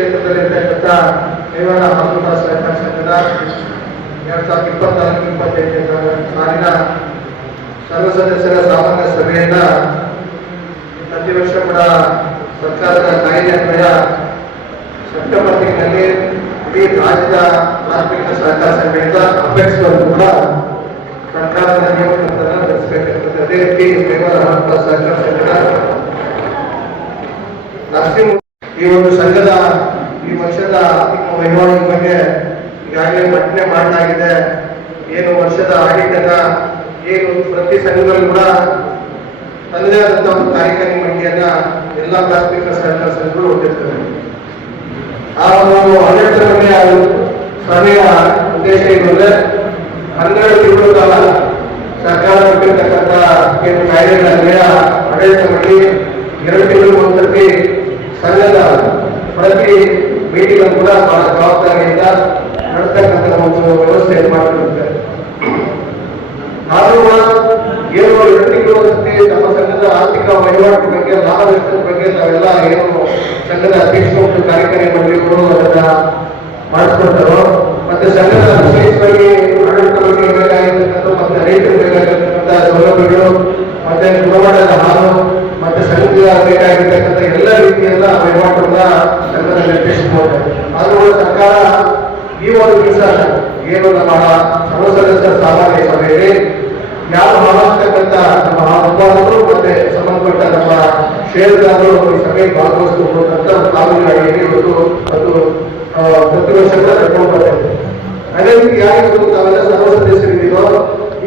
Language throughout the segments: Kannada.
ಕ್ಷೇತ್ರದಲ್ಲಿ ಇರ್ತಕ್ಕಂಥ ದೇವರ ಅಮೃತ ಸಹಕಾರ ಸಂಘದ ಎರಡ್ ಸಾವಿರದ ಇಪ್ಪತ್ನಾಲ್ಕು ಸಾಲಿನ ಸರ್ವ ಸದಸ್ಯರ ಸಾಮಾನ್ಯ ಸಭೆಯನ್ನ ಪ್ರತಿ ವರ್ಷ ಕೂಡ ಸರ್ಕಾರದ ಕಾಯ್ದೆ ಅನ್ವಯ ಸೆಪ್ಟೆಂಬರ್ ತಿಂಗಳಲ್ಲಿ ಇಡೀ ರಾಜ್ಯದ ಕಾರ್ಮಿಕ ಸಹಕಾರ ಸಂಘದಿಂದ ಅಪೇಕ್ಷಿಸುವುದು ಕೂಡ ಸರ್ಕಾರದ ನಿಯಮಗಳನ್ನು ಅದೇ ರೀತಿ ಕೇವಲ ಹಣಕಾಸು ಸಹಕಾರ ಸಂಘದ ನರಸಿಂಹ ಈ ಒಂದು ಸಂಘದ ವರ್ಷದ ವಹಿವಾಟು ಬಗ್ಗೆ ಈಗಾಗಲೇ ಮಂಡನೆ ಮಾಡಲಾಗಿದೆ. ಏನು ವರ್ಷದ ಆಡಿಟ್ ಅನ್ನ ಏನು ಪ್ರತಿ ಸಂಘದಲ್ಲಿ ಕೂಡ ತನ್ನದೇ ಆದಂತಹ ಒಂದು ಕಾರ್ಯಕಾರಿ ಮಂಡಿಯನ್ನ ಎಲ್ಲ ಪ್ರಾಥಮಿಕ ಸಹಕಾರ ಸಂಘಗಳು ಹೊಂದಿರ್ತವೆ ಆ ಒಂದು ಆಡಳಿತ ಮಂಡಳಿಯ ಸಭೆಯ ಉದ್ದೇಶ ಏನಂದ್ರೆ ಹನ್ನೆರಡು ತಿಂಗಳು ಕಾಲ ಸರ್ಕಾರ ಕೊಟ್ಟಿರ್ತಕ್ಕಂಥ ಏನು ಕಾಯ್ದೆಗಳನ್ನೇ ಆಡಳಿತ ಮಾಡಿ ಎರಡು ತಿಂಗಳು ಒಂದ್ಸರ್ತಿ ಸಂಘದ ಪ್ರತಿ ಮೀಟಿಂಗ್ ಕೂಡ ಬಹಳ ಜವಾಬ್ದಾರಿಯಿಂದ ನಡೆಸ್ತಕ್ಕಂಥ ಒಂದು ವ್ಯವಸ್ಥೆ ಮಾಡಿರುತ್ತೆ ಆದರೂ ಏನು ಎರಡು ನಮ್ಮ ಸಂಘದ ಆರ್ಥಿಕ ವಹಿವಾಟು ಬಗ್ಗೆ, ಲಾಭ ಬಗ್ಗೆ ನಾವೆಲ್ಲ ಏನು ಸಂಘದ ಅಧ್ಯಕ್ಷ ಮತ್ತು ಕಾರ್ಯಕಾರಿ ಮಂಡಳಿಗಳು ಅದನ್ನ ಮಾಡಿಸ್ಕೊಳ್ತಾರೋ ಮತ್ತೆ ಸಂಘದ ವಿಶೇಷವಾಗಿ ಆಡಳಿತ ಬಗ್ಗೆ ಬೇಕಾಗಿರ್ತಕ್ಕಂಥ, ಮತ್ತೆ ರೈತರು ಬೇಕಾಗಿರ್ತಕ್ಕಂಥ ಸೌಲಭ್ಯಗಳು, ಮತ್ತೆ ಗುಣಮಟ್ಟದ ಹಾಲು ಮತ್ತೆ ಸಂಘದ ಬೇಕಾಗಿರ್ತಕ್ಕಂಥ ಎಲ್ಲ ರೀತಿಯಲ್ಲ ವಹಿವಾಟನ್ನ ಸಂಘದ ನಿರ್ದೇಶಿಸಬಹುದು ಆದ್ರೂ ಸರ್ಕಾರ ಈ ಒಂದು ಕೆಲಸ ಏನು ನಮ್ಮ ಸರ್ವ ಸದಸ್ಯರ ಸಾಮಾನ್ಯ ಸಭೆಯಲ್ಲಿ ಯಾರು ಮಾಡತಕ್ಕಂಥ ನಮ್ಮ ಉತ್ಪಾದಕರು ಮತ್ತೆ ಸಂಬಂಧಪಟ್ಟ ನಮ್ಮ ಷೇರುದಾರರು ಈ ಸಭೆಗೆ ಭಾಗವಹಿಸಬಹುದು ಅಂತ ಕಾನೂನಿನಲ್ಲಿ ಇವತ್ತು ಅದು ಪ್ರತಿ ವರ್ಷ ಕೂಡ ನಡ್ಕೊಂಡು ಅದೇ ರೀತಿ ಯಾರಿಗೂ ತಾವೆಲ್ಲ ಸರ್ವ ಸದಸ್ಯರಿದ್ದೀರೋ,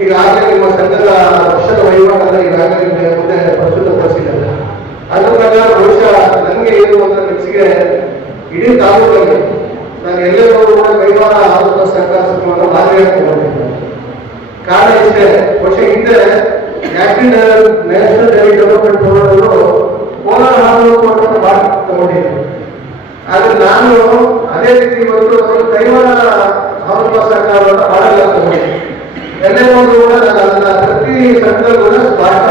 ಈಗಾಗಲೇ ನಿಮ್ಮ ಸಂಘದ ವರ್ಷದ ವಹಿವಾಟನ್ನ ಈಗಾಗಲೇ ಮುಂದೆ ಪ್ರಸ್ತುತಪಡಿಸಿದ್ದಾರೆ ಅದ್ರ ಪ್ರಕಾರ ಬಹುಶಃ ನನಗೆ ಏನು ಒಂದು ಅನಿಸಿಕೆ ಇಡೀ ತಾಲೂಕಲ್ಲಿ ನಾನು ಎಲ್ಲೇ ಹೋದ್ರು ಕೂಡ ಕೈವಾರ ಆರೋಗ್ಯ ಸರ್ಕಾರ ಸಚಿವರು ತಗೊಂಡಿದ್ದೆ ಕಾರಣ ಇಷ್ಟೇ ಬಹುಶಃ ಹಿಂದೆ national national dairy development programme Kolar ಹಾಲು ಕೊಟ್ಟು ಮಾಡಿ ತಗೊಂಡಿದ್ದೆ ಆದ್ರೆ ನಾನು ಅದೇ ರೀತಿ ಬಂದು ಒಂದು ಕೈವಾರ ಆರೋಗ್ಯ ಸರ್ಕಾರವನ್ನು ಮಾಡಲ್ಲ ತಗೊಂಡಿದ್ದೆ ಎಲ್ಲೇ ಹೋದ್ರು ಕೂಡ ನಾನು ಅದನ್ನ ಪ್ರತಿ ಸಂಘದಲ್ಲೂ ಕೂಡ ಸ್ಪಷ್ಟ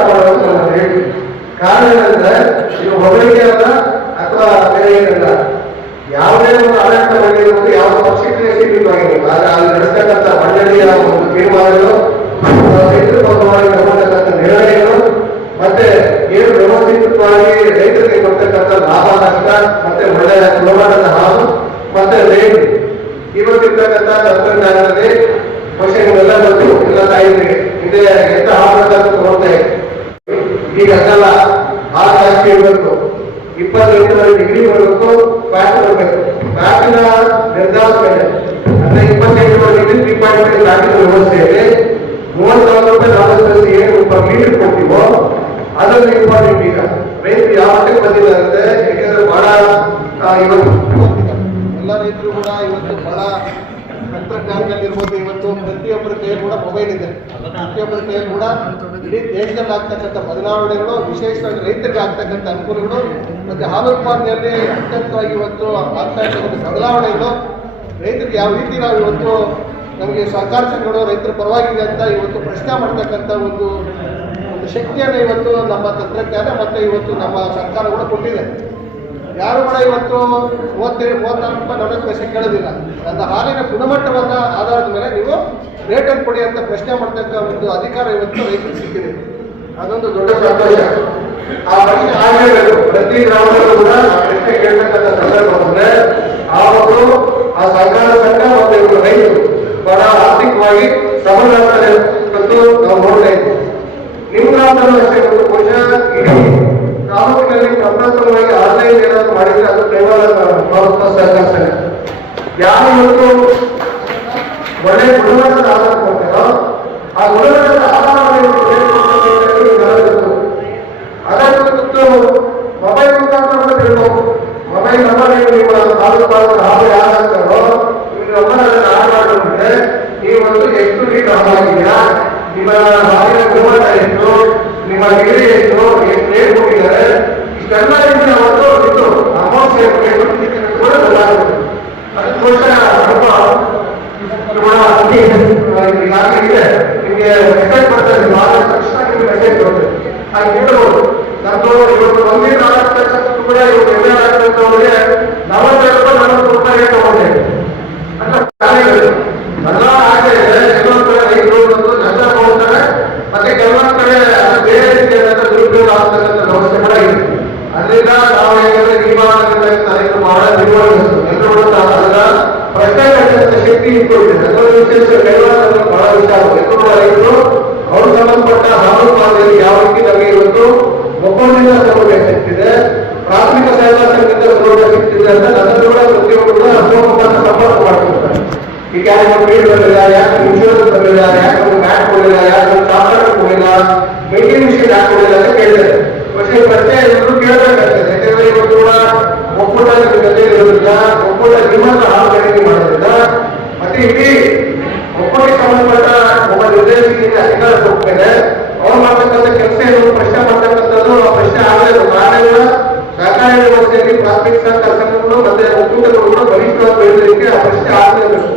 ಕಾರಣ ಏನಂದ್ರೆ, ಇದು ಹೊಗಳಿಕೆ ಅಲ್ಲ ಅಥವಾ ಬೇರೆ ಏನಲ್ಲ. ಯಾವುದೇ ಒಂದು ಆಡಳಿತ ಮಂಡಳಿ ಮತ್ತು ಯಾವ ಪಕ್ಷಕ್ಕೆ ಆದ್ರೆ ಅಲ್ಲಿ ನಡೆಸ್ತಕ್ಕಂಥ ಮಂಡಳಿಯ ಒಂದು ತೀರ್ಮಾನಗಳು ರೈತರ ಪರವಾಗಿ ತಗೊಂಡಕ್ಕಂಥ ನಿರ್ಣಯಗಳು, ಮತ್ತೆ ಏನು ವ್ಯವಸ್ಥಿತವಾಗಿ ರೈತರಿಗೆ ಕೊಡ್ತಕ್ಕಂಥ ಲಾಭ, ನಷ್ಟ, ಮತ್ತೆ ಒಳ್ಳೆಯ ಗುಣಮಟ್ಟದ ಹಾಲು, ಮತ್ತೆ ರೇಟ್ ಇವತ್ತಿರ್ತಕ್ಕಂಥ ತಂತ್ರಜ್ಞಾನದಲ್ಲಿ ಇವೆಲ್ಲ ಗೊತ್ತು, ಎಲ್ಲ ತಾಯಿಗಳಿಗೆ ಇದೇ, ಎಂತ ಹಾಲು ತಗೊಳ್ತಾ ಇತ್ತು ಈಗ ಹಂಗಲ್ಲ ಹಾಲು ಜಾಸ್ತಿ ಇರಬೇಕು. ಇಪ್ಪತ್ತೆಂಟರಲ್ಲಿ ಡಿಗ್ರಿ ಬರಬೇಕು ಫ್ಯಾಟ್ ಬರಬೇಕು ಫ್ಯಾಟಿನ ನಿರ್ಧಾರದ ಮೇಲೆ ಅಂದ್ರೆ ಇಪ್ಪತ್ತೆಂಟು ಡಿಗ್ರಿ ತ್ರೀ ಪಾಯಿಂಟ್ ಫೈವ್ ಫ್ಯಾಟಿನ ವ್ಯವಸ್ಥೆಯಲ್ಲಿ ಮೂವತ್ನಾಲ್ಕು ರೂಪಾಯಿ ನಾಲ್ಕು ಏನು ಪರ್ ಲೀಟರ್ ಕೊಡ್ತೀವೋ ಅದನ್ನು ಇಂಪಾರ್ಟೆಂಟ್ ಈಗ ರೈತರು ಯಾವ ಮಟ್ಟಕ್ಕೆ ಬಂದಿದ್ದಾರೆ ಅಂದ್ರೆ ಯಾಕೆಂದ್ರೆ ಬಹಳ ಆ, ಇವತ್ತು ಎಲ್ಲ ರೈತರು ಕೂಡ ಇವತ್ತು ಬಹಳ ತಂತ್ರಜ್ಞಾನದಲ್ಲಿರ್ಬೋದು ಇವತ್ತು ಪ್ರತಿಯೊಬ್ಬರ ಕೈಯಲ್ಲಿ ಕೂಡ ಮೊಬೈಲ್ ಇದೆ. ಪ್ರತಿಯೊಬ್ಬರ ಕೈಯಲ್ಲಿ ಕೂಡ ಇಡೀ ದೇಶದಲ್ಲಿ ಆಗ್ತಕ್ಕಂಥ ಬದಲಾವಣೆಗಳು, ವಿಶೇಷವಾಗಿ ರೈತರಿಗೆ ಆಗ್ತಕ್ಕಂಥ ಅನುಕೂಲಗಳು, ಮತ್ತೆ ಹಾಲು ಉತ್ಪಾದನೆಯಲ್ಲಿ ಅತ್ಯಂತವಾಗಿ ಇವತ್ತು ಆಗ್ತಾ ಇರ್ತಕ್ಕಂಥ ಬದಲಾವಣೆಗಳು ರೈತರಿಗೆ ಯಾವ ರೀತಿ ನಾವು ಇವತ್ತು ನಮಗೆ ಸಹಕಾರ ಸಂಘಗಳು ರೈತರ ಪರವಾಗಿದೆ ಅಂತ ಇವತ್ತು ಪ್ರಶ್ನೆ ಮಾಡ್ತಕ್ಕಂಥ ಒಂದು ಒಂದು ಶಕ್ತಿಯನ್ನು ಇವತ್ತು ನಮ್ಮ ತಂತ್ರಜ್ಞಾನ ಮತ್ತು ಇವತ್ತು ನಮ್ಮ ಸರ್ಕಾರ ಕೂಡ ಕೊಟ್ಟಿದೆ. ಯಾರು ಕೂಡ ಇವತ್ತು ಓದ್ತೀರಿ ಓದ್ತಾರೆ ರೂಪಾಯಿ ಪ್ರಶ್ನೆ ಕೇಳೋದಿಲ್ಲ. ನನ್ನ ಹಾಲಿನ ಗುಣಮಟ್ಟವನ್ನು ಆಧಾರದ ಮೇಲೆ ನೀವು ರೇಟನ್ನು ಕೊಡಿ ಅಂತ ಪ್ರಶ್ನೆ ಮಾಡ್ತಕ್ಕ ಒಂದು ಅಧಿಕಾರ ಇವತ್ತು ರೈತರಿಗೆ ಸಿಕ್ಕಿದೆ. ಅದೊಂದು ದೊಡ್ಡ ಸಂತೋಷ. ಆ ಪ್ರಶ್ನೆ ಆಗಿರಬೇಕು ಪ್ರತಿ ಗ್ರಾಮದಲ್ಲೂ ಕೂಡ ಪ್ರಶ್ನೆ ಕೇಳ್ತಕ್ಕಂಥ ಸಂದರ್ಭ ಬಂದ್ರೆ ಆವತ್ತು ಆ ಸರ್ಕಾರದ ತಂಡ ಮತ್ತು ಇವರು ರೈತರು ಬಹಳ ಆರ್ಥಿಕವಾಗಿ ಇವತ್ತು ನಾವು ನೋಡ್ತಾ ಇದ್ದೀವಿ. ನಿಮ್ಮ ಗ್ರಾಮದಲ್ಲೂ ಅಷ್ಟೇ ಒಂದು ಬಹುಶಃ ತಾಲೂಕಿನಲ್ಲಿ ಪ್ರಪ್ರಥಮವಾಗಿ ಆನ್ಲೈನ್ ಏನಾದರೂ ಮಾಡಿದ್ರೆ ಅದು ಕೈವಾರ ಸಹಕರಿಸ್ತಾರೆ ಯಾರು ಇವತ್ತು ಒಳ್ಳೆ ಗುಣಮಟ್ಟದ ಆಧಾರ ಕೊಡ್ತಾರೋ, ಆ ಗುಣಮಟ್ಟದ ಆಧಾರವನ್ನು ಅದನ್ನು ಮೊಬೈಲ್ ಮುಖಾಂತರ ಕೂಡ ಮೊಬೈಲ್ ನಂಬರ್ ನಿಮ್ಮ ತಾಲೂಕು ಭಾಗದ ಹಾಲು ಯಾರಾಗ್ತಾರೋ ನಿಮ್ಮ ನೀವು ಒಂದು ಎಷ್ಟು ಲೀಟರ್ ಹಾಲಾಗಿದೆಯಾ ನಿಮ್ಮ ಹಾಲಿನ ಗುಣಮಟ್ಟ ಎಷ್ಟು? ನಿಮ್ಮ ಡಿಗ್ರಿ ಎಷ್ಟು ಎಷ್ಟು ರೇಟ್ ಹೋಗಿದ್ದಾರೆ ಇಷ್ಟೆಲ್ಲ ನಿಮಗೆ ಅವತ್ತು ಬಿಟ್ಟು ಅಮೌಂಟ್ ಸೇರ್ಬೇಕು ಕೂಡ ಅದಕ್ಕೋಸ್ಕರ ಸ್ವಲ್ಪ ಈಗಾಗಲೇ ಇದೆ. ನಿಮಗೆ ಮೆಸೇಜ್ ತಕ್ಷಣ ನಿಮಗೆ ಮೆಸೇಜ್ ಹಾಗೆ ಕೇಳಬಹುದು ನಮ್ದು ಇವತ್ತು ಒಂದೇ ನಾಲ್ಕು ಲಕ್ಷ ಕೂಡ ಇವತ್ತು ಎಮ್ಮೆ ಆಗ್ತಂತವ್ರಿಗೆ ನಲವತ್ತೈದು ರೂಪಾಯಿ ನಲವತ್ತು ರೂಪಾಯಿ ಅಂದ್ರೆ ಎಲ್ಲ ಆಗ್ತಾ ಇದೆ ಕೆಲವೊಂದು ಕಡೆ ರೈತರು ಬಂದು ನಷ್ಟ ಹೋಗ್ತಾರೆ ಮತ್ತೆ ಕೆಲವೊಂದು ಕಡೆ ಅದು ಬೇರೆ ರೀತಿಯಾದಂತ ದುರುಪಯೋಗ ಆಗ್ತಕ್ಕಂಥ ವ್ಯವಸ್ಥೆ ಕೂಡ ಇದೆ ಅದರಿಂದ ರೈತರು ಬಹಳ ನಿರ್ವಹಿಸಬೇಕು ಎಲ್ಲರೂ ಶಕ್ತಿ ಇಟ್ಕೊಂಡಿದೆ ವಿಶೇಷ ಬಹಳ ವಿಚಾರ ಎಲ್ಲರೂ ಅವರು ಸಂಬಂಧಪಟ್ಟ ಹಾಲು ಯಾವ ರೀತಿ ನಮಗೆ ಇವತ್ತು ಒಪ್ಪಂದದಿಂದ ಸೌಲಭ್ಯ ಪ್ರಾಥಮಿಕ ಸಹಕಾರ ಸಂಘದಿಂದ ಸೌಲಭ್ಯ ಅಂತ ನನ್ನನ್ನು ಕೂಡ ಪ್ರತಿಯೊಬ್ಬರು ಸಂಪರ್ಕ ಮಾಡ್ತಿರ್ತಾರೆ ಈಗ ಯಾಕೆ ಫೀಲ್ಡ್ ಬರಲಿಲ್ಲ ಯಾಕೆ ಇನ್ಶೂರೆನ್ಸ್ ಬರಲಿಲ್ಲ ಯಾಕೆ ಮ್ಯಾಟ್ ಕೊಡಲಿಲ್ಲ, ಯಾಕೆ ಚಾರ್ಟರ್ ಕೊಡಲಿಲ್ಲ ಮೀಟಿಂಗ್ ಮಿಷನ್ ಯಾಕೆ ಕೊಡಲಿಲ್ಲ ಅಂತ ಕೇಳ್ತಾರೆ. ನಿಮಗೆ ಪ್ರಶ್ನೆ ಇರೋದು ಕೇಳಬೇಕಾಗ್ತದೆ. ಯಾಕಂದ್ರೆ ಇವತ್ತು ಕೂಡ ಒಕ್ಕೂಟ ಇರೋದ್ರಿಂದ, ಒಕ್ಕೂಟ ನಿಮ್ಮನ್ನು ಆಲೋಚನೆ ಮಾಡೋದ್ರಿಂದ, ಮತ್ತೆ ಇಡೀ ಒಕ್ಕೂಟಕ್ಕೆ ಸಂಬಂಧಪಟ್ಟ ಒಬ್ಬ ನಿರ್ದೇಶಕರಿಗೆ ಅಧಿಕಾರ ಹೋಗ್ತೇನೆ ಅವ್ರು ಮಾಡ್ತಕ್ಕಂಥ ಕೆಲಸ ಏನು? ಪ್ರಶ್ನೆ ಮಾಡ್ತಕ್ಕಂಥದ್ದು ಆ ಪ್ರಶ್ನೆ ಆಗలేదు ಕಾರಣಗಳ ಸರ್ಕಾರಿ ವ್ಯವಸ್ಥೆಯಲ್ಲಿ ಪ್ರಾಥಮಿಕ ಸಹಕಾರ ಸಂಘಗಳು ಮತ್ತೆ ಒಕ್ಕೂಟಗಳು ಕೂಡ ಬಹಿಷ್ಕಾರ ಬೆಳೆಯೋದಕ್ಕೆ ಆ ಪ್ರಶ್ನೆ ಆಗಲೇಬೇಕು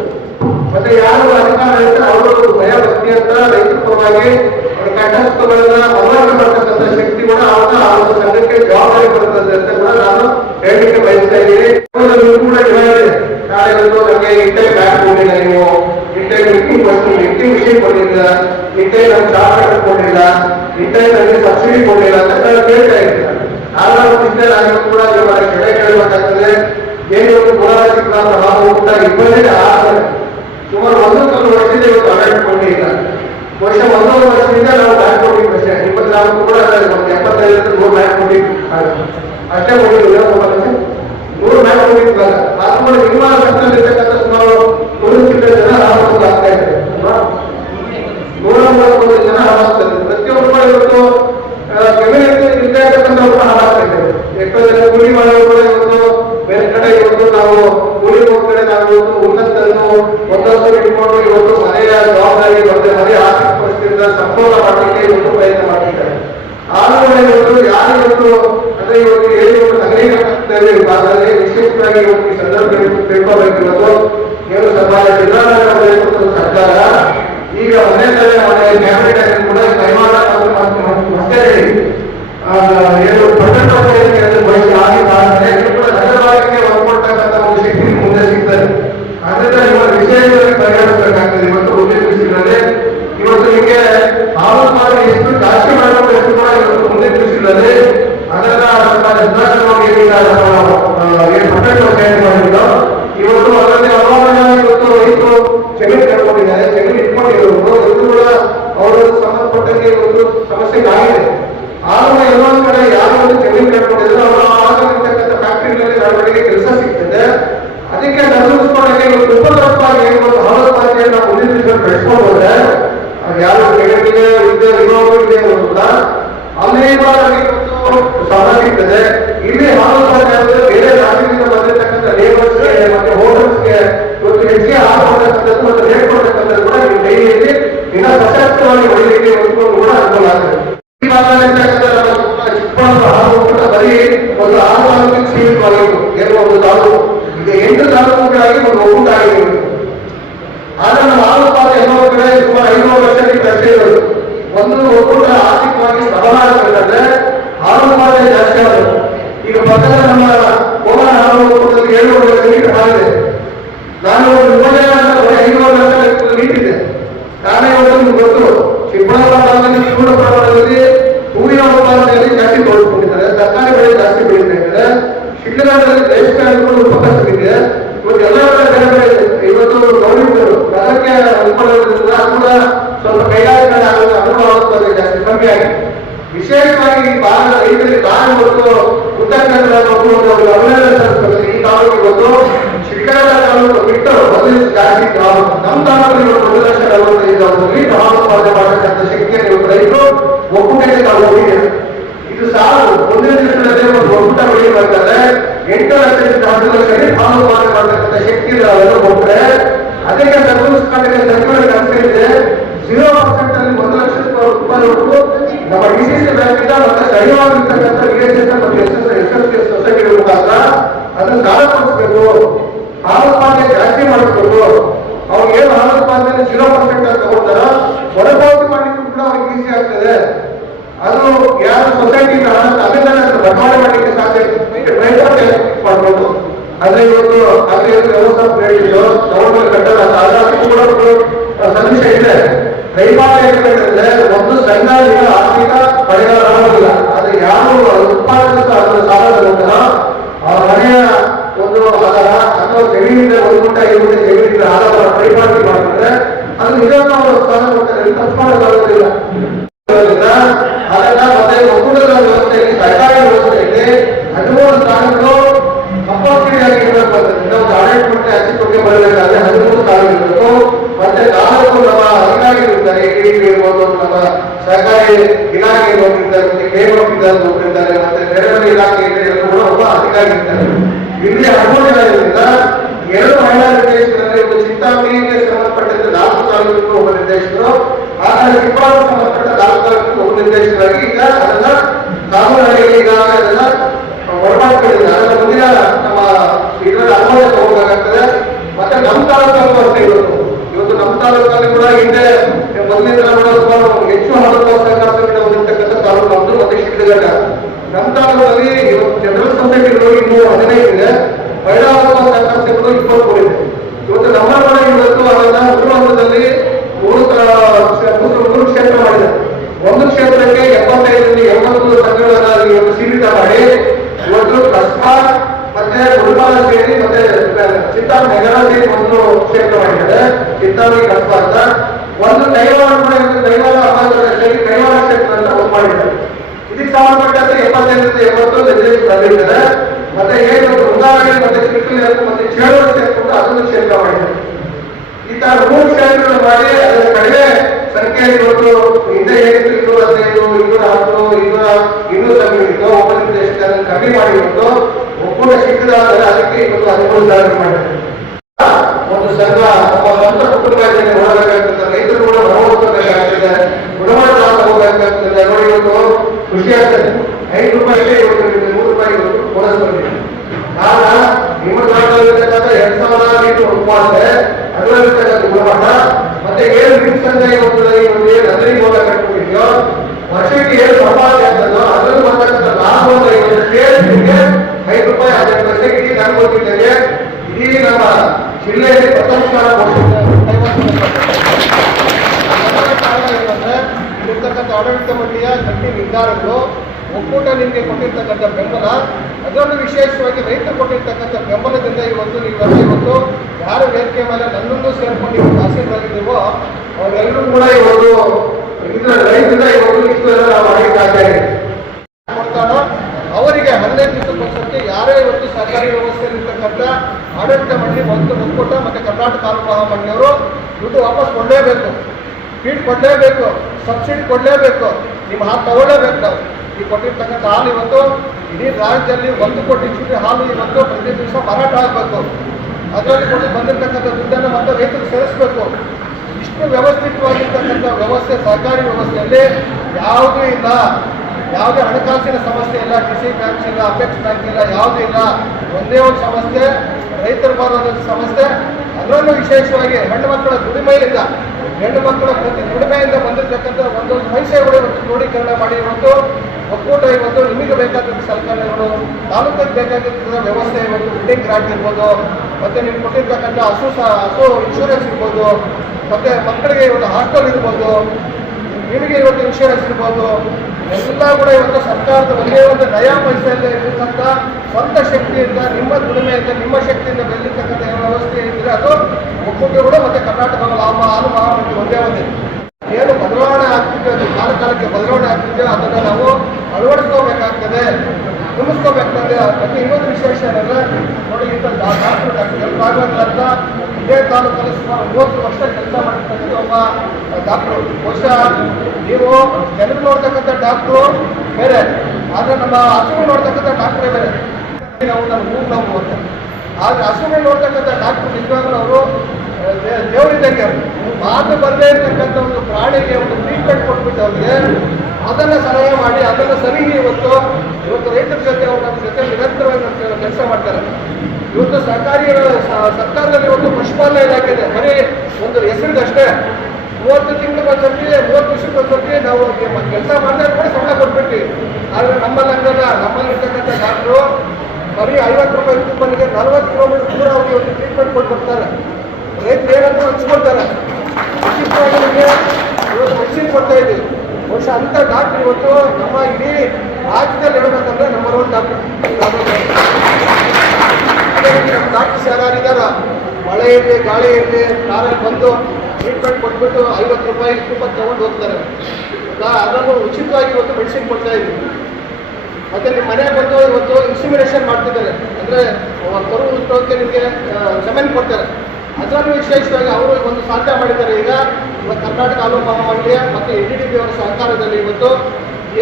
ಮತ್ತೆ ಯಾರು ಅಧಿಕಾರ ಇರ್ತಾರೆ ಅವರು ಭಯ ಭಕ್ತಿ ಅಂತ ಪರವಾಗಿ ಅವ್ರ ಕಂಠಸ್ಥಗಳನ್ನ ಹೋರಾಟ ಮಾಡ್ತಕ್ಕಂಥ ಶಕ್ತಿ ಕೂಡ ಅವಾಗ ಆ ಒಂದು ಸಂಘಕ್ಕೆ ಜವಾಬ್ದಾರಿ ಬರ್ತದೆ ಅಂತ ಕೂಡ ನಾನು ಹೇಳಲಿಕ್ಕೆ ಬಯಸ್ತಾ ಇದ್ದೀನಿ ನೀವು ಕೂಡ ಹೇಳಿದೆ ನಾಳೆ ಬಂದು ನಮಗೆ ಇಂಟೈ ಬ್ಯಾಂಕ್ ಕೊಡಲಿಲ್ಲ ನೀವು ಇಂಟೈ ಮೀಟಿಂಗ್ ಬಸ್ ಮೀಟಿಂಗ್ ವಿಷಯ ಕೊಡಲಿಲ್ಲ ಇಂಟೈ ನಮ್ಗೆ ಚಾರ್ಟರ್ ಕೊಡಲಿಲ್ಲ ಇಂಟೈ ನಮಗೆ ಸಬ್ಸಿಡಿ ಕೊಡಲಿಲ್ಲ ಅಂತ ನಾನು ಕೇಳ್ತಾ ಇದ್ದೀನಿ ಆಗ ಸಿಸ್ಟರ್ ಆಗಿರೋ ಕೂಡ ನೀವು ಅದಕ್ಕೆ ಬೆಲೆ ಕೇಳಬೇಕಾಗ್ತದೆ ಏನು ಒಂದು ಗುಣರಾಜಿ ಕ್ರಾಂತ ಹಾಲು ಕೂಡ ಇಬ್ಬರೇ ಆಗ್ತದೆ ಸುಮಾರು ಒಂದೊಂದು ವರ್ಷದಿಂದ ಇವತ್ತು ಅವಾರ್ಡ್ ಬಹುಶಃ ಒಂದೊಂದು ವರ್ಷದಿಂದ ನಾವು ಬ್ಯಾಂಕ್ ಕೊಟ್ಟಿದ್ವಿ ಅಷ್ಟೇ. ಇಪ್ಪತ್ನಾಲ್ಕು ಕೂಡ ಒಂದು ಎಪ್ಪತ್ತೈದು ನೂರು ಬ್ಯಾಂಕ್ ಕೊಟ್ಟಿದ್ವಿ ಅಷ್ಟೇ ಕೊಟ್ಟಿದ್ವಿ ನೂರು ಬ್ಯಾಂಕ್ ಕೊಟ್ಟಿದ್ವಲ್ಲ ಕೂಡ ನಿಮ್ಮ ಸಂಸ್ಥೆಯಲ್ಲಿರ್ತಕ್ಕಂಥ ಸುಮಾರು ನೂರು ಚಿಲ್ಲರೆ ಜನ ಆಗ್ತಾ ಇದ್ದಾರೆ? ನೂರ ಮೂವತ್ತೊಂದು ಜನ ಹಾಳಾಗ್ತಾರೆ ಪ್ರತಿಯೊಬ್ಬರು ಕೂಡ ಇವತ್ತು ಕಮ್ಯುನಿಟಿ ಇಲ್ಲದೆ ಇರ್ತಕ್ಕಂಥವ್ರು ಕೂಡ ಹಾಳಾಗ್ತಾ ಇದ್ದಾರೆ ಎಷ್ಟೋ ಜನ ಕೂಲಿ ಮಾಡೋರು ಕೂಡ ಇವತ್ತು ಬೇರೆ ಕಡೆ ಇವತ್ತು ನಾವು ಕೂಲಿ ಹೋಗ್ತಾರೆ ನಾವು ಇವತ್ತು ಉನ್ನತನ್ನು ಒಂದಷ್ಟು ಇಟ್ಕೊಂಡು ಇವತ್ತು ಮನೆಯ ಜವಾಬ್ದಾರಿ ಮತ್ತೆ ಮನೆಯ ಆರ್ಥಿಕ ಪರಿಸ್ಥಿತಿಯಿಂದ ಸಂಪೂರ್ಣ ಮಾಡಲಿಕ್ಕೆ ಇವತ್ತು ಪ್ರಯತ್ನ ಮಾಡ್ತಿದ್ದಾರೆ ಆದರೂ ಇವತ್ತು ಯಾರು ಇವತ್ತು ಅಂದ್ರೆ ಇವತ್ತು ಏನು ಇವತ್ತು ನಗರೀಕರಣದಲ್ಲಿ ಭಾಗದಲ್ಲಿ ವಿಶೇಷವಾಗಿ ಇವತ್ತು ಈ ಸಂದರ್ಭದಲ್ಲಿ ತಿಳ್ಕೋಬೇಕು ಇವತ್ತು ಏನು ಸಮಾಜ ಜಿಲ್ಲಾಡಳಿತ ಸರ್ಕಾರ ಈಗ ಮನೆ ತಲೆ ಮನೆ ಕ್ಯಾಬಿನೆಟ್ ಕೂಡ ಕೈವಾಡ ಮತ್ತೆ ಹೇಳಿ ಆ, ಏನು ಪಟ್ಟಣ ಬಯಸಿ ಆಗಿ ಮಾಡ್ತಾರೆ ಇದು ಕೂಡ ನಗರವಾಗಿಗೆ ಹೊರಕೊಡ್ತಕ್ಕಂಥ ಒಂದು ಶಕ್ತಿ ಮುಂದೆ ಸಿಗ್ತದೆ ಅದರಿಂದ ಇವರ ವಿಷಯಗಳಲ್ಲಿ ಪರಿಗಣಿಸಬೇಕಾಗ್ತದೆ ಇವತ್ತು ಉದ್ಯೋಗ ಕೃಷಿಗಳಲ್ಲಿ ಇವತ್ತು ನಿಮಗೆ ಹಾಲು ಉತ್ಪಾದನೆ ಎಷ್ಟು ಜಾಸ್ತಿ ಮಾಡಬೇಕು ಎಷ್ಟು ಕೂಡ ಇವತ್ತು ಮುಂದೆ ಕೃಷಿಗಳಲ್ಲಿ ಅದನ್ನ ಸ್ವಲ್ಪ ನಿರ್ಧಾರವಾಗಿ ಏನಿಲ್ಲ ಏನು ಪಟ್ಟಣ ತಯಾರಿ ಮಾಡಿದ್ರು ಇವತ್ತು ಅದರಲ್ಲಿ ಹಲವಾರು ಜನ ಇವತ್ತು ರೈತರು ಜಮೀನು ಕಳ್ಕೊಂಡಿದ್ದಾರೆ ಜಮೀನು ಇಟ್ಕೊಂಡಿರೋರು ಇವತ್ತು ಕೂಡ ಅವರು ಸಂಬಂಧಪಟ್ಟಂಗೆ ಇವತ್ತು ಸಮಸ್ಯೆಗಳಾಗಿದೆ ಆದರೂ ಎಲ್ಲೊಂದು ಕಡೆ ಯಾರು ಒಂದು ಜಮೀನು ಕಳ್ಕೊಂಡಿದ್ರು ಅವರು ಆಗಿರ್ತಕ್ಕಂಥ ಫ್ಯಾಕ್ಟರಿಗಳಲ್ಲಿ ನಡವಳಿಕೆ ಕೆಲಸ ಸಿಗ್ತದೆ ಅದಕ್ಕೆ ನರಳಿಸ್ಕೊಳ್ಳಕ್ಕೆ ಇವತ್ತು ಉಪದ್ರವವಾಗಿ ಇವತ್ತು ಹಾಲು ಉತ್ಪಾದನೆಯನ್ನು ನಾವು ಮುಂದಿನ ದಿವಸ ಬೆಳೆಸ್ಕೊಂಡು ಹೋದ್ರೆ ಅದು ಯಾರು ಕೆಳಗಿದೆ ಇದೆ ಇರೋರು ಇದೆ ಕೂಡ ಅಲ್ಲಿ ಇವತ್ತು ಸಾಲ ಸಿಗ್ತದೆ ಇಲ್ಲಿ ಹಾಲು ಉತ್ಪಾದನೆ ಆದ್ರೆ ಬೇರೆ ರಾಜ್ಯದಿಂದ ಬಂದಿರತಕ್ಕಂಥ ಲೇಬರ್ಸ್ಗೆ ಮತ್ತೆ ಹೋಟೆಲ್ಸ್ಗೆ ಇವತ್ತು ಹೆಚ್ಚಿಗೆ ಹಾಲು ಕೊಡ್ತಕ್ಕಂಥದ್ದು ಮತ್ತು ರೇಟ್ ಕೊಡ್ತಕ್ಕಂಥದ್ದು ಕೂಡ ಈ ಡೈರಿಯಲ್ಲಿ ಇನ್ನ ಸಶಕ್ತವಾಗಿ ಹೊಡಿಲಿಕ್ಕೆ ಇವತ್ತು ಕೂಡ ಅನುಕೂಲ ಆಗ್ತದೆ ಈ ಭಾಗದಲ್ಲಿರ್ತಕ್ಕಂಥ ನಮ್ಮ ಚಿಕ್ಕಬಳ್ಳಾಪುರ ಹಾಲು ಕೂಡ ಬರೀ ಒಂದು ಆರು ತಾಲೂಕಿಗೆ ಸೀಮಿತವಾಗಿತ್ತು ಏನು ಒಂದು ತಾಲೂಕು ಈಗ ಎಂಟು ತಾಲೂಕುಗಳಾಗಿ ಒಂದು ಒಕ್ಕೂಟ ಆಗಿದೆ ಒಂದು ಒಕ್ಕೂಟ ಆರ್ಥಿಕವಾಗಿ ಸಬಲ ಆಗಬೇಕಾದ್ರೆ ಹಾಲು ಉತ್ಪಾದನೆ ಜಾಸ್ತಿ ಆಗುತ್ತೆ ಈಗ ಪಕ್ಕದ ನಮ್ಮ ಕೋಲಾರ ಹಾಲು ಒಕ್ಕೂಟದಲ್ಲಿ ಏಳುವರೆ ಲೀಟರ್ ಹಾಲಿದೆ ನಾನು ಒಂದು ಯುವಜನ ಐನೂರು ಲಕ್ಷ ನೀಡಿದ್ದೆ ಕಾರಣ ಇವತ್ತು ನಿಮ್ಗೆ ಗೊತ್ತು ಚಿಕ್ಕಬಳ್ಳಾಪುರ ತಾಲೂಕಿನ ಪೂರ್ಣ ಪ್ರಮಾಣದಲ್ಲಿ ಹೂವಿನ ಉತ್ಪಾದನೆಯಲ್ಲಿ ಜಾಸ್ತಿ ತೋರಿಸ್ಕೊಂಡಿದ್ದಾರೆ ತರಕಾರಿ ಬೆಳೆ ಜಾಸ್ತಿ ಬೆಳೀತಾ ಇದ್ದಾರೆ ಶಿಡ್ಲಘಟ್ಟದಲ್ಲಿ ರೇಷ್ಮೆ ಅನುಕೂಲ ಉಪಕರಿಸಿದೆ ಇವತ್ತು ಎಲ್ಲ ಬೇರೆ ಬೇರೆ ಇದೆ. ಇವತ್ತು ಗೌರವಿತರು ಅದಕ್ಕೆ ಉತ್ಪನ್ನಗಳಿಂದ ಅದು ಕೂಡ ಸ್ವಲ್ಪ ಕೈಗಾರಿಕೆ ಆಗೋದು ಅನುಭವ ಉತ್ಪಾದನೆ ಜಾಸ್ತಿ ಕಮ್ಮಿ ಆಗಿದೆ ವಿಶೇಷವಾಗಿ ಭಾರತ ರೈತರಿಗೆ ತಾನು ಮತ್ತು ಉತ್ತರ ಕನ್ನಡ ಒಕ್ಕೂಟದವರು ಅಭಿನಂದನೆ ಈ ತಾಲೂಕಿಗೆ ಗೊತ್ತು ಶಿಕ್ಷಣ ತಾಲೂಕು ಬಿಟ್ಟು ಮೊದಲು ಜಾಸ್ತಿ ತಾಲೂಕು ನಮ್ಮ ತಾಲೂಕಿನ ಒಂದು ಲಕ್ಷ ನಲವತ್ತೈದು ಹಾಲು ಉತ್ಪಾದನೆ ಮಾಡತಕ್ಕಂಥ ಶಕ್ತಿಯನ್ನು ರೈತರು ಒಕ್ಕೂಟಕ್ಕೆ ನಾವು ಹೋಗಿದ್ದೇವೆ ಇದು ಸಾಲು ಒಂದೇ ದಿವಸದಲ್ಲಿ ಒಂದು ಒಕ್ಕೂಟ ಬೆಳೆಯಬೇಕಾದ್ರೆ ಎಂಟು ಲಕ್ಷದಿಂದ ಹತ್ತು ಲಕ್ಷ ಹಾಲು ಉತ್ಪಾದನೆ ಮಾಡತಕ್ಕಂಥ ಶಕ್ತಿ ಅವರು ಕೊಟ್ಟರೆ ಅದಕ್ಕೆ ಸರ್ವಿಸ್ಗಳಿಗೆ ಸರ್ಕಾರ ಕಂಪನಿ ಜೀರೋ ಪರ್ಸೆಂಟ್ ಅಲ್ಲಿ ಒಂದು ಲಕ್ಷ ರೂಪಾಯಿ ನಮ್ಮ ಡಿ ಸಿ ಸಿ ಬ್ಯಾಂಕಿಂದ ಮತ್ತೆ ಸ್ಥಳೀಯವಾಗಿರ್ತಕ್ಕಂಥ ಡಿ ಎಸ್ ಎಸ್ ಮತ್ತು S S S S C ಸೊಸೈಟಿಗಳ one of those. ಒಬ್ಬ ಈಗ ಅದನ್ನ ಅದನ್ನ ನಮ್ಮ ಇದರ ಅನುಮೋದನೆ ತಗೋಬೇಕಾಗ್ತದೆ ಮತ್ತೆ ನಮ್ಮ ತಾಲೂಕಲ್ಲೂ ಇವತ್ತು ನಮ್ಮ ಕೂಡ ಹಿಂದೆ ಮೊದಲಿನ ಹೆಚ್ಚು ಹಣಕಾಸು ಸಹಕಾರದಿಂದ ಹೊಂದಿರತಕ್ಕಂಥ ತಾಲೂಕು ನಮ್ದು ಮತ್ತೆ ಶಿಡ್ಲಘಟ್ಟ ನಮ್ಮ ತಾಲೂಕಲ್ಲಿ ಇವತ್ತು ಜನರಲ್ ಸೊಸೈಟಿಗಳು ಇನ್ನೂ ಹದಿನೈದು ಇದೆ ಮಹಿಳಾ ಇದೆ ಇವತ್ತು ನಮ್ಮ ಇವತ್ತು ಅದನ್ನ ಮೂರು ಹಂತದಲ್ಲಿ ಮೂರು ಮೂರು ಕ್ಷೇತ್ರ ಮಾಡಿದೆ ಒಂದು ಕ್ಷೇತ್ರಕ್ಕೆ ಎಪ್ಪತ್ತೈದರಿಂದ ಎಂಬತ್ತು ಸಂಘಗಳನ್ನ ಇವತ್ತು ಸೀಮಿತ ಮಾಡಿ, ಇವತ್ತು ಕಸ್ಬಾ ಮತ್ತೆ ಗುಲ್ಬಾಲ ಸೇರಿ ಮತ್ತೆ ಚಿತ್ತಾಮಣಿ ನಗರ ಸೇರಿ ಒಂದು ಕ್ಷೇತ್ರ ಮಾಡಿದ್ದಾರೆ ಚಿತ್ತಾಗಿ ಕಸ್ಬಾ ಅಂತ. ಒಂದು ಕೈವಾಡ ಕೂಡ ಅಮಾಯಕರ ಸೇರಿ ಕೈವಾರ ಕ್ಷೇತ್ರ ಅಂತ ಒಂದು ಮಾಡಿದ್ದಾರೆ. ಇದಕ್ಕೆ ಸಂಬಂಧಪಟ್ಟಂತೆ ಎಪ್ಪತ್ತೈದರಿಂದ ಎಂಬತ್ತು ನಿರ್ದೇಶನ ಮತ್ತೆ ಏನು ಉದಾಹರಣೆ ಮತ್ತೆ ಚಿಕ್ಕಲಿ ಮತ್ತೆ ಚೇಳುವ ಸೇರ್ಕೊಂಡು ಅದನ್ನು ಕ್ಷೇತ್ರ ಮಾಡಿದ್ದಾರೆ ಈ ತರ ಮೂರು ಕ್ಷೇತ್ರಗಳು ಮಾಡಿ, ಅದರ ಕಡಿಮೆ ಇವತ್ತು ಹಿಂದೆ ಏನಿತ್ತು ಇನ್ನೂರ ಹದಿನೈದು ಇನ್ನೂರ ಹತ್ತು, ಇನ್ನೂರ ಇನ್ನೂರ ಇತ್ತು ಒಬ್ಬ ನಿರ್ದೇಶಕ ಅದನ್ನು ಕಮ್ಮಿ ಮಾಡಿ ಇವತ್ತು ಒಕ್ಕೂಟ ಸಿಕ್ಕಿದಾದರೆ ಅದಕ್ಕೆ ಇವತ್ತು ಹದಿಮೂರು ಸಾವಿರ ಮಾಡಿದೆ ಒಂದು ಸಂಘ ಸ್ವಂತ ಕುಟುಂಬದಲ್ಲಿ ನೋಡಬೇಕಾಗ್ತದೆ, ರೈತರು ಕೂಡ ನೋಡ್ಕೋಬೇಕಾಗ್ತದೆ ಗುಣಮಟ್ಟ ತಗೋಬೇಕಾಗ್ತದೆ. ನೋಡಿ, ಇವತ್ತು ಖುಷಿ ಆಗ್ತದೆ. ಐದು ರೂಪಾಯಿಗೆ ಇವತ್ತು ನೂರು ರೂಪಾಯಿ ಬಂದಿದೆ. ಆಗ ನಿಮ್ಮ ಗ್ರಾಮದಲ್ಲಿರ್ತಕ್ಕಂಥ ಎರಡ್ ಸಾವಿರ ಲೀಟರ್ ಉತ್ಪಾದನೆ ಅದರಲ್ಲಿರ್ತಕ್ಕಂಥ ಗುಣಮಟ್ಟ ಮತ್ತೆ ಏನು ಮಿಕ್ಸ್ ಸಂಘ ಇವತ್ತು ಇವತ್ತು ಏನು ಅದರಿಗೆ ಮೂಲ ಕಟ್ಕೊಂಡಿದ್ಯೋ ವರ್ಷಕ್ಕೆ ಏನು ಸಂಪಾದನೆ ಆಗ್ತದೋ? ಅದರಲ್ಲಿ ಬರ್ತಕ್ಕಂಥ ಲಾಭವನ್ನು ಇವತ್ತು ಸೇರಿ ನಿಮಗೆ ಐದು ರೂಪಾಯಿ ಪೈಸೆಗೆ ಇಡೀ ನಾನು ಗೊತ್ತಿದ್ದೇನೆ ಇಡೀ ನಮ್ಮ ಜಿಲ್ಲೆಯಲ್ಲಿ ಪ್ರಥಮ ಸ್ಥಾನ ಇರ್ತಕ್ಕಂಥ ಆಡಳಿತ ಮಂಡಳಿಯ ಗಟ್ಟಿ ನಿರ್ಧಾರಗಳು ಒಕ್ಕೂಟ ನಿಮಗೆ ಕೊಟ್ಟಿರ್ತಕ್ಕಂಥ ಬೆಂಬಲ. ಅದರಲ್ಲೂ ವಿಶೇಷವಾಗಿ ರೈತರು ಕೊಟ್ಟಿರ್ತಕ್ಕಂಥ ಬೆಂಬಲದಿಂದ ಇವತ್ತು ನೀವೆಲ್ಲ ಇವತ್ತು ಯಾರು ವೇದಿಕೆ ಮೇಲೆ ನನ್ನನ್ನು ಸೇರ್ಕೊಂಡು ಇವತ್ತು ಅವರೆಲ್ಲರೂ ಕೂಡ ಇವತ್ತು ರೈತರ ಇವತ್ತು ನಾವು ಅವರಿಗೆ ಹದಿನೈದು ದಿವಸಕ್ಕೊಂದ್ಸತಿ ಯಾರೇ ಇವತ್ತು ಸರ್ಕಾರಿ ವ್ಯವಸ್ಥೆಯಲ್ಲಿರ್ತಕ್ಕಂಥ ಆಡಳಿತ ಮಂಡಳಿ ಮತ್ತು ಒಕ್ಕೂಟ ಮತ್ತು ಕರ್ನಾಟಕ ತಾಲೂಕು ಮಹಾಮಂಡಳಿಯವರು ದುಡ್ಡು ವಾಪಸ್ ಕೊಡಲೇಬೇಕು. ಫೀಡ್ ಕೊಡಲೇಬೇಕು. ಸಬ್ಸಿಡಿ ಕೊಡಲೇಬೇಕು. ನಿಮ್ಮ ಹಾಕಿ ತಗೊಳ್ಳೇಬೇಕು ನಾವು. ಈ ಕೊಟ್ಟಿರ್ತಕ್ಕಂಥ ಹಾಲು ಇವತ್ತು ಇಡೀ ರಾಜ್ಯದಲ್ಲಿ ಒಂದು ಕೋಟಿ ಚೀಟಿ ಹಾಲು ಇವತ್ತು ಪ್ರತಿ ದಿವಸ ಮಾರಾಟ ಆಗಬೇಕು. ಅದರಲ್ಲಿ ಕೊಟ್ಟು ಬಂದಿರತಕ್ಕಂಥ ದುಡ್ಡನ್ನು ಮತ್ತೆ ರೈತರು ಸೇರಿಸಬೇಕು. ಇಷ್ಟು ವ್ಯವಸ್ಥಿತವಾಗಿರ್ತಕ್ಕಂಥ ವ್ಯವಸ್ಥೆ, ಸರ್ಕಾರಿ ವ್ಯವಸ್ಥೆಯಲ್ಲಿ ಯಾವುದೂ ಇಲ್ಲ. ಯಾವುದೇ ಹಣಕಾಸಿನ ಸಮಸ್ಯೆ ಇಲ್ಲ ಡಿ ಸಿ ಬ್ಯಾಂಕ್ಸ್ ಇಲ್ಲ ಅಪೆಕ್ಸ್ ಬ್ಯಾಂಕ್ ಇಲ್ಲ, ಯಾವುದೂ ಇಲ್ಲ. ಒಂದೇ ಒಂದು ಸಮಸ್ಯೆ, ರೈತರು ಬಾರದ ಸಮಸ್ಯೆ. ಅದರಲ್ಲೂ ವಿಶೇಷವಾಗಿ ಹೆಣ್ಣು ಮಕ್ಕಳ ದುಡಿಮೆಯಿಂದ ಹೆಣ್ಣು ಮಕ್ಕಳ ಪ್ರತಿ ದುಡಿಮೆಯಿಂದ ಬಂದಿರತಕ್ಕಂಥ ಒಂದೊಂದು ಪೈಸೆಗಳು ಇವತ್ತು ಕ್ರೋಢೀಕರಣ ಮಾಡಿ ಇವತ್ತು ಒಕ್ಕೂಟ ಇವತ್ತು ನಿಮಗೆ ಬೇಕಾದಂಥ ಸಲಕರಣೆಗಳು ತಾಲೂಕಿಗೆ ಬೇಕಾಗಿರ್ತಕ್ಕಂಥ ವ್ಯವಸ್ಥೆ ಇವತ್ತು ಬಿಲ್ಡಿಂಗ್ ಗ್ರಾಂಟ್ ಇರ್ಬೋದು, ಮತ್ತೆ ನೀವು ಕೊಟ್ಟಿರ್ತಕ್ಕಂಥ ಹಸು ಸಹ ಹಸು ಇನ್ಶೂರೆನ್ಸ್ ಇರ್ಬೋದು, ಮತ್ತೆ ಮಕ್ಕಳಿಗೆ ಇವತ್ತು ಹಾಸ್ಟೆಲ್ ಇರ್ಬೋದು ನಿಮಗೆ ಇವತ್ತು ಇನ್ಶೂರೆನ್ಸ್ ಇರ್ಬೋದು ಎಲ್ಲ ಕೂಡ ಇವತ್ತು ಸರ್ಕಾರದ ಒಂದೇ ಒಂದು ನಯಾ ಪೈಸೆಯಲ್ಲಿ ಇರತಕ್ಕಂಥ ಸ್ವಂತ ಶಕ್ತಿಯಿಂದ, ನಿಮ್ಮ ದುಡಿಮೆಯಿಂದ, ನಿಮ್ಮ ಶಕ್ತಿಯಿಂದ ಬೆಳೆದಿರ್ತಕ್ಕಂಥ ವ್ಯವಸ್ಥೆ ಇದ್ರೆ ಅದು ಕೂಡ ಮತ್ತೆ ಕರ್ನಾಟಕ ಲಾಭ ಹಾಲು ಮಹಾಮಂತ್ರಿ ಒಂದೇ ಒಂದೇ ಏನು ಬದಲಾವಣೆ ಆಗ್ತಿದೆ, ಅದು ಕಾಲ ಕಾಲಕ್ಕೆ ಬದಲಾವಣೆ ಆಗ್ತಿದೆ, ಅದನ್ನು ನಾವು ಅಳವಡಿಸ್ಕೋಬೇಕಾಗ್ತದೆ, ತುಂಬಿಸ್ಕೋಬೇಕಾಗ್ತದೆ. ಮತ್ತೆ ಇನ್ನೊಂದು ವಿಶೇಷ ಏನಂದ್ರೆ, ನೋಡಿ ಇಂಥ ಡಾಕ್ಟರ್ ಭಾಗವತ್ ಅಂತ ಇದೇ ತಾಲೂಕಲ್ಲಿ ಸುಮಾರು ಮೂವತ್ತು ವರ್ಷ ಕೆಲಸ ಮಾಡಿರ್ತಕ್ಕಂಥ ಒಬ್ಬ ಡಾಕ್ಟ್ರು. ಬಹುಶಃ ನೀವು ಜನರು ನೋಡ್ತಕ್ಕಂಥ ಡಾಕ್ಟ್ರು ಬೇರೆ, ಆದರೆ ನಮ್ಮ ಹಸುಗಳು ನೋಡ್ತಕ್ಕಂಥ ಡಾಕ್ಟ್ರೇ ಬೇರೆ. ನಾವು ನಮ್ಮ ಮೂರು ನಾವು ಅಂತ. ಆದರೆ ಹಸುವೆ ನೋಡ್ತಕ್ಕಂಥ ಡಾಕ್ಟ್ರು ನಿಜವಾಗ್ಲೂ ಅವರು ದೇವರಿದ್ದಂಗೆ ಅವರು. ಮಾತು ಬರದೇ ಇರ್ತಕ್ಕಂಥ ಒಂದು ಪ್ರಾಣಿಗೆ ಒಂದು ಟ್ರೀಟ್ಮೆಂಟ್ ಕೊಟ್ಬಿಟ್ಟು ಅವ್ರಿಗೆ ಅದನ್ನ ಸಲಹೆ ಮಾಡಿ, ಅದನ್ನ ಸರಿ ಇವತ್ತು. ಇವತ್ತು ರೈತರ ಜೊತೆ ಅವ್ರು ನಮ್ಮ ಜೊತೆ ನಿರಂತರವಾಗಿ ಕೆಲಸ ಮಾಡ್ತಾರೆ. ಇವತ್ತು ಸರ್ಕಾರಿ ಸರ್ಕಾರದಲ್ಲಿ ಇವತ್ತು ಪಶುಪಾಲನೆ ಇಲಾಖೆ ಇದೆ. ಬರೀ ಒಂದು ಹೆಸರಿಗಷ್ಟೇ. ಮೂವತ್ತು ತಿಂಗಳಿಗೆ ಒಂದ್ಸತಿ ಮೂವತ್ತು ವರ್ಷಕ್ಕೆ ಒಂದ್ಸತಿ ನಾವು ಕೆಲಸ ಮಾಡಿದ್ರೆ ಕೂಡ ಸಂಬಳ ಕೊಟ್ಬಿಡ್ತೀವಿ ಆದರೆ ನಮ್ಮಲ್ಲಿ ಹಂಗಲ್ಲ. ನಮ್ಮಲ್ಲಿ ಇರ್ತಕ್ಕಂಥ ಡಾಕ್ಟ್ರು ಬರೀ ಐವತ್ತು ರೂಪಾಯಿ ಕೂಪನ್ಗೆ ನಲ್ವತ್ತು ಕಿಲೋಮೀಟರ್ ದೂರ ಅವ್ರಿಗೆ ಒಂದು ಟ್ರೀಟ್ಮೆಂಟ್ ಕೊಟ್ಬಿಡ್ತಾರೆ ರೈತರು ಏನಂತ ಹಂಚ್ಕೊಳ್ತಾರೆ. ಇವತ್ತು ಮೆಡಿಸಿನ್ ಕೊಡ್ತಾ ಇದ್ದೀವಿ. ಬಹುಶಃ ಅಂಥ ಡಾಕ್ಟರ್ ಇವತ್ತು ನಮ್ಮ ಇಡೀ ರಾಜ್ಯದಲ್ಲಿ ಹೇಳ್ಬೇಕಂದ್ರೆ ನಂಬರ್ ಒನ್ ಡಾಕ್ಟರ್ ಅದೇ ರೀತಿ ನಮ್ಮ ಡಾಕ್ಟರ್ಸ್ ಯಾರು ಇದ್ದಾರ ಮಳೆ ಇರಲಿ, ಗಾಳಿ ಇರಲಿ ಕಾರಲ್ಲಿ ಬಂದು ಟ್ರೀಟ್ಮೆಂಟ್ ಕೊಟ್ಬಿಟ್ಟು ಐವತ್ತು ರೂಪಾಯಿ ಕೂಪನ್ ತಗೊಂಡು ಹೋಗ್ತಾರೆ. ಅದನ್ನು ಉಚಿತವಾಗಿ ಇವತ್ತು ಮೆಡಿಸಿನ್ ಕೊಡ್ತಾ ಇದ್ದೀವಿ ಮತ್ತೆ ನಿಮ್ಮ ಮನೆಗೆ ಬಂದು ಇವತ್ತು ಇನ್ಸಿಮಿನೇಷನ್ ಮಾಡ್ತಿದ್ದಾರೆ. ಅಂದರೆ ಕರು ಹುಟ್ಟೋಕೆ ನಿಮಗೆ ಜಮೀನು ಕೊಡ್ತಾರೆ. ಅದರಲ್ಲೂ ವಿಶೇಷವಾಗಿ ಅವರು ಒಂದು ಸಾಧ್ಯ ಮಾಡಿದ್ದಾರೆ. ಈಗ ಇವತ್ತು ಕರ್ನಾಟಕ ಆಲೋಪ ಮಹಾಮಂಡಳಿಯ ಮತ್ತು ಎನ್ ಡಿ ಡಿ ಬಿ ಅವರ ಸಹಕಾರದಲ್ಲಿ ಇವತ್ತು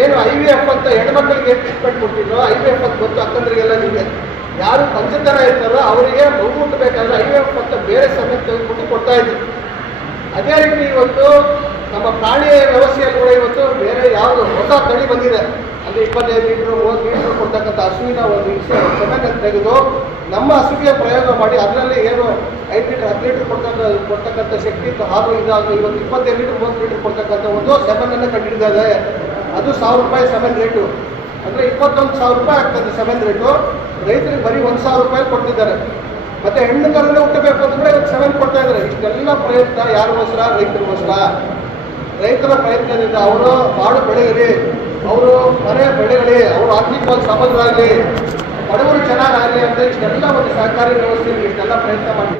ಏನು ಐ ವಿ ಎಫ್ ಅಂತ ಹೆಣ್ಮಕ್ಳಿಗೆ ಟ್ರೀಟ್ಮೆಂಟ್ ಕೊಟ್ಟಿದ್ರು ಐ ವಿ ಎಫ್ ಅಂತ ಗೊತ್ತು, ಅಕ್ಕಂದ್ರಿಗೆಲ್ಲ ನಿಮಗೆ. ಯಾರು ಪಂಚತರ ಇರ್ತಾರೋ ಅವರಿಗೆ ಮಗು ಹುಟ್ಟಬೇಕಾದ್ರೆ ಐ ವಿ ಎಫ್ ಅಂತ ಬೇರೆ ಸಮಯ ತೆಗೆದುಕೊಂಡು ಕೊಡ್ತಾ ಇದ್ರು. ಅದೇ ರೀತಿ ಇವತ್ತು ನಮ್ಮ ಪ್ರಾಣಿ ವ್ಯವಸ್ಥೆಯಲ್ಲಿ ಕೂಡ ಇವತ್ತು ಬೇರೆ ಯಾವುದು ಹೊಸ ತಳಿ ಬಂದಿದೆ. ಅಲ್ಲಿ ಇಪ್ಪತ್ತೈದು ಲೀಟ್ರ್ ಮೂವತ್ತು ಲೀಟ್ರ್ ಕೊಡ್ತಕ್ಕಂಥ ಹಸುವಿನ ಒಂದು ಚೆನ್ನಾಗಿ ತೆಗೆದು ನಮ್ಮ ಹಸುವಿಗೆ ಪ್ರಯೋಗ ಮಾಡಿ ಅದರಲ್ಲಿ ಏನು ಐದು ಲೀಟರ್, ಹತ್ತು ಲೀಟರ್ ಕೊಡ್ತಕ್ಕ, ಕೊಡ್ತಕ್ಕಂಥ ಶಕ್ತಿ ಹಾಲು ಇದಾಗ ಇವತ್ತು ಇಪ್ಪತ್ತೈದು ಲೀಟರ್, ಮೂವತ್ತು ಲೀಟರ್ ಕೊಡ್ತಕ್ಕಂಥ ಒಂದು ಸೆಮೆನನ್ನು ಕಂಡಿಡಿದ್ದಾರೆ ಅದು ಸಾವಿರ ರೂಪಾಯಿ ಸೆವೆನ್ ರೇಟು ಅಂದರೆ ಇಪ್ಪತ್ತೊಂದು ಸಾವಿರ ರೂಪಾಯಿ ಆಗ್ತದೆ ಸೆವೆನ್ ರೇಟು ರೈತರಿಗೆ ಬರೀ ಒಂದು ಸಾವಿರ ರೂಪಾಯಿ ಕೊಡ್ತಿದ್ದಾರೆ. ಮತ್ತೆ ಹೆಣ್ಣು ಕರಲ್ಲೇ ಹುಟ್ಟಬೇಕು ಅಂದರೆ ಇವತ್ತು ಸೆವೆನ್ ಕೊಡ್ತಾ ಇದ್ದಾರೆ. ಇಷ್ಟೆಲ್ಲ ಪ್ರಯತ್ನ ಯಾರಿಗೋಸ್ಕರ ರೈತರಿಗೋಸ್ಕರ ರೈತರ ಪ್ರಯತ್ನದಿಂದ ಅವರು ಬಾಳು ಬೆಳೆಯಲಿ ಅವರು ಮನೆ ಬೆಳೆಗಳಿ ಅವರು ಆರ್ಥಿಕವಾಗಿ ಸಮಗ್ರರಾಗಲಿ ಬಡವರು ಚೆನ್ನಾಗಾಗಲಿ ಅಂತ ಇಷ್ಟೆಲ್ಲ ಒಂದು ಸಹಕಾರಿ ವ್ಯವಸ್ಥೆಯಲ್ಲಿ ಇಷ್ಟೆಲ್ಲ ಪ್ರಯತ್ನ ಮಾಡಿ